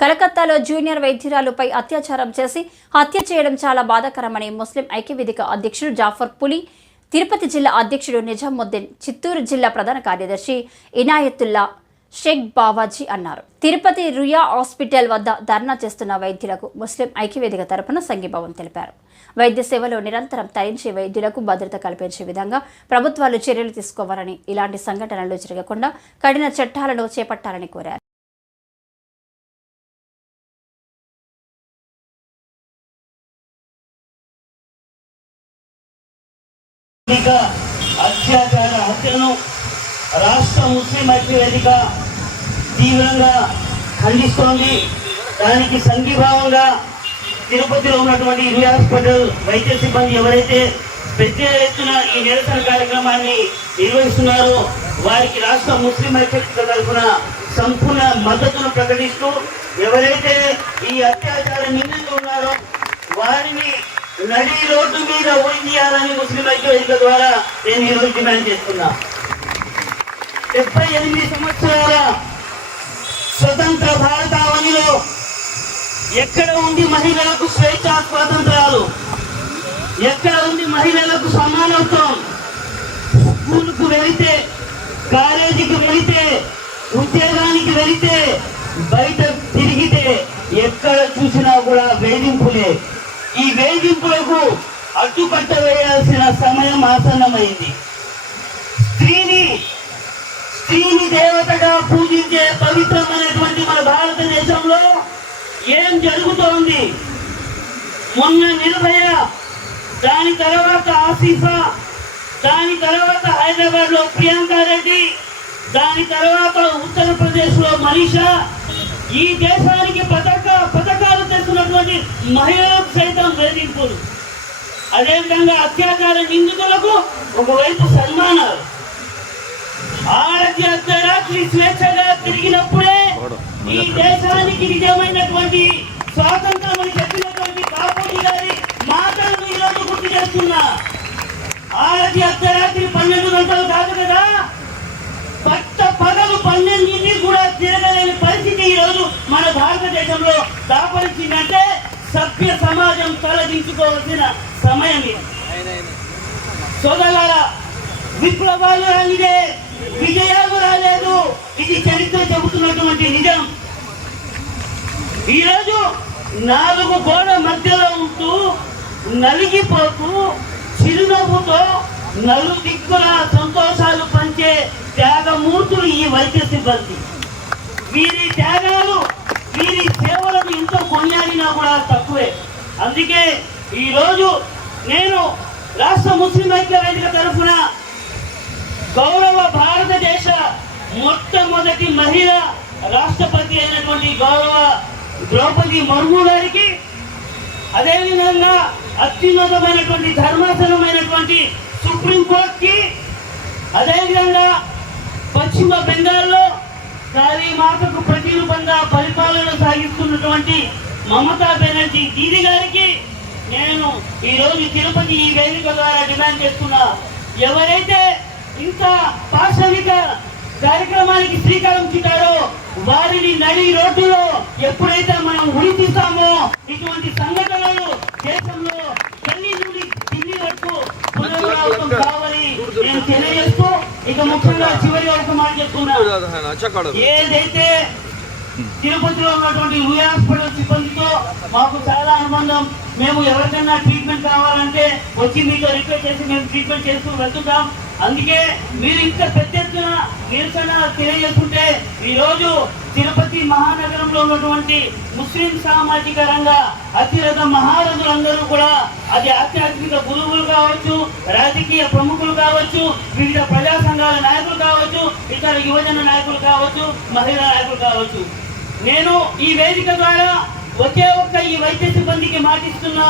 కలకత్తాలో జూనియర్ వైద్యురాలుపై అత్యాచారం చేసి హత్య చేయడం చాలా బాధాకరమని ముస్లిం ఐక్యవేదిక అధ్యక్షుడు జాఫర్ పులి, తిరుపతి జిల్లా అధ్యక్షుడు నిజాముద్దీన్, చిత్తూరు జిల్లా ప్రధాన కార్యదర్శి ఇనాయతుల్లా షేక్ బావాజీ అన్నారు. తిరుపతి రుయా హాస్పిటల్ వద్ద ధర్నా చేస్తున్న వైద్యులకు ముస్లిం ఐక్యవేదిక తరపున సంఘీభావం తెలిపారు. వైద్య సేవలో నిరంతరం తరించే వైద్యులకు భద్రత కల్పించే విధంగా ప్రభుత్వాలు చర్యలు తీసుకోవాలని, ఇలాంటి సంఘటనలు జరగకుండా కఠిన చట్టాలను చేపట్టాలని కోరారు. అత్యాచార హత్యను రాష్ట్ర ముస్లిం ఐక్యవేదిక తీవ్రంగా ఖండిస్తోంది. దానికి సంఘీభావంగా తిరుపతిలో ఉన్నటువంటి రుయా హాస్పిటల్ వైద్య సిబ్బంది ఎవరైతే పెద్ద ఎత్తున ఈ నిరసన కార్యక్రమాన్ని నిర్వహిస్తున్నారో వారికి రాష్ట్ర ముస్లిం ఐక్యవేదిక తరఫున సంపూర్ణ మద్దతును ప్రకటిస్తూ ఎవరైతే ఈ అత్యాచార నిందితులు ఉన్నారో వారిని నడి రోడ్డు మీద ఊరియాలని ముస్లిం ఐక్యవేదిక ద్వారా నేను ఈరోజు డిమాండ్ చేస్తున్నా. 78 సంవత్సరాల స్వతంత్ర భారతావనిలో ఎక్కడ ఉంది మహిళలకు స్వేచ్ఛా స్వాతంత్రాలు? ఎక్కడ ఉంది మహిళలకు సమానత్వం? స్కూల్కు వెళితే, కాలేజీకి వెళితే, ఉద్యోగానికి వెళితే, బయట తిరిగితే ఎక్కడ చూసినా కూడా వేధింపులే. ఈ వేధింపులకు అడ్డుకట్ట వేయాల్సిన సమయం ఆసన్నమైంది. స్త్రీని దేవతగా పూజించే పవిత్రమైనటువంటి మన భారతదేశంలో ఏం జరుగుతోంది? మొన్న నిర్భయ, దాని తర్వాత ఆసిఫా, దాని తర్వాత హైదరాబాద్ లో ప్రియాంక రెడ్డి, దాని తర్వాత ఉత్తరప్రదేశ్ లో మనీషా, ఈ దేశానికి పథకాలు తెస్తున్నటువంటి మహిళలకు సైతం వేధింపులు. అదేవిధంగా అత్యాచార నిందితులకు ఒకవైపు సన్మానాలు. ఆడకి అర్ధరాత్రి స్వేచ్ఛగా తిరిగినప్పుడే ఈ దేశానికి నిజమైనటువంటి స్వాతంత్రం అని చెప్పినటువంటి కాపోటి గారి మాటలను ఈరోజు గుర్తు చేస్తున్నా. ఆడకి అర్ధరాత్రి 12 గంటలు కాదు కదా, పగలు 12 కూడా తిరగలేని పరిస్థితి ఈరోజు మన భారతదేశంలో దాపరించిందంటే సభ్య సమాజం తలదించుకోవాల్సిన సమయం ఇది. సోదరులారా, విప్లవాలు రానిదే, విజయాలు రాలేదు. ఇది చరిత్ర చెబుతున్నటువంటి నిజం. ఈరోజు 4 గోడ మధ్యలో ఉంటూ నలిగిపోతూ చిరునవ్వుతో నలుదిక్కుల సంతోషాలు పంచే త్యాగమూర్తులు ఈ వైద్య సిబ్బంది. వీరి త్యాగాలు, వీరి సేవలను ఎంతో కొనియాడినా కూడా తక్కువే. అందుకే ఈరోజు నేను రాష్ట్ర ముస్లిం ఐక్యవేదిక తరఫున గౌరవ భారతదేశ మొట్టమొదటి మహిళ రాష్ట్రపతి అయినటువంటి గౌరవ ద్రౌపది ముర్ము గారికి, అదేవిధంగా అత్యున్నతమైనటువంటి ధర్మాసనమైనటువంటి సుప్రీంకోర్టుకి, అదేవిధంగా పశ్చిమ బెంగాల్లో కాళీ మాతకు ప్రతిరూపంగా పరిపాలన సాగిస్తున్నటువంటి మమతా బెనర్జీ దీది గారికి నేను ఈరోజు తిరుపతి ఈ వేదిక ద్వారా డిమాండ్ చేస్తున్నా. ఎవరైతే ఇంత పాశవిక కార్యక్రమానికి శ్రీకారం చుట్టారో వారిని నడి రోడ్డులో ఎప్పుడైతే మనం ఉరితీస్తామో ఇటువంటి సంఘటనలు దేశంలో ఢిల్లీ నుండి ఢిల్లీ వరకు పునరావృతం కావాలి నేను తెలియజేస్తూ, ఇక ముఖ్యంగా చివరి ఒక మాట చెప్తున్నా. ఏదైతే తిరుపతిలో ఉన్నటువంటి రుయా హాస్పిటల్ సిబ్బందితో మాకు చాలా అనుబంధం. మేము ఎవరికైనా ట్రీట్మెంట్ కావాలంటే వచ్చి మీతో రిక్వెస్ట్ చేసి మేము ట్రీట్మెంట్ చేస్తూ వెళ్తుంటాం. అందుకే మీరు ఇంత పెద్ద ఎత్తున నిరసన తెలియజేస్తుంటే ఈరోజు తిరుపతి మహానగరంలో ఉన్నటువంటి ముస్లిం సామాజిక రంగ అతిరథ మహారథులందరూ కూడా, అది ఆధ్యాత్మిక గురువులు కావచ్చు, రాజకీయ ప్రముఖులు కావచ్చు, వివిధ ప్రజా సంఘాల నాయకులు కావచ్చు, ఇతర యువజన నాయకులు కావచ్చు, మహిళా నాయకులు కావచ్చు, నేను ఈ వేదిక ద్వారా ఒకే ఒక్క ఈ వైద్య సిబ్బందికి మాటిస్తున్నా.